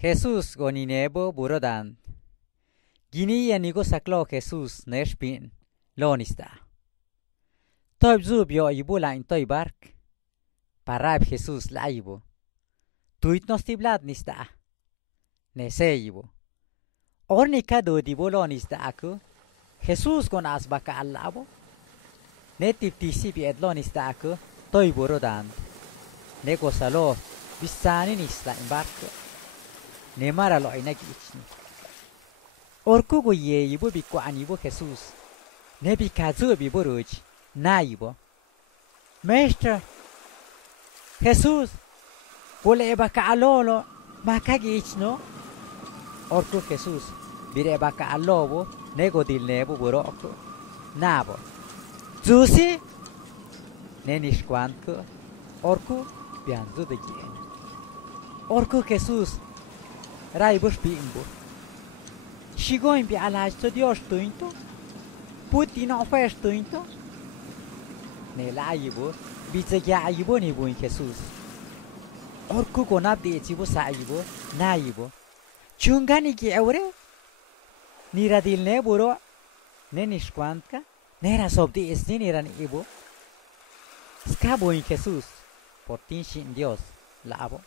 Jesus goni nebo burodan. Gini yanigo saklo Jesus neshpin lonista. Toib zub yo ibu lain toy bark. Parab Jesus laibo. Tuit nostiblad nista. Neseibo. Orni kado dibo lonista aku. Jesus gon asbaka allabo. Netip tisi bi edlonista aku. Toy burodan. Nego salo bisani nista imbark. Nemara lo inagichni. Orku go ye ibo bi kwanibo Jesus. Nebi kazu bi boruj. Naibo. Maestro. Jesus. Bole baka alolo. Makagichno. Orku Jesus. Bire baka alobo. Nego dil nebo buroko. Nabo. Zusi. Nenish kwantko. Orku bianzu de gien. Orku Jesus. Raibush bimbo. Shigoin bi alaj to dios tuinto. Putin ofers tuinto. Ne laibo. Bizagya aibo ni buin Jesus. Orku konab de chibo saibo. Naibo. Chungani ki aure. Nira dil ne buro. Ne nishkwantka. Nera sobdi isni nira ni ibo. Skabo in Jesus. Por tin shin Dios. Labo.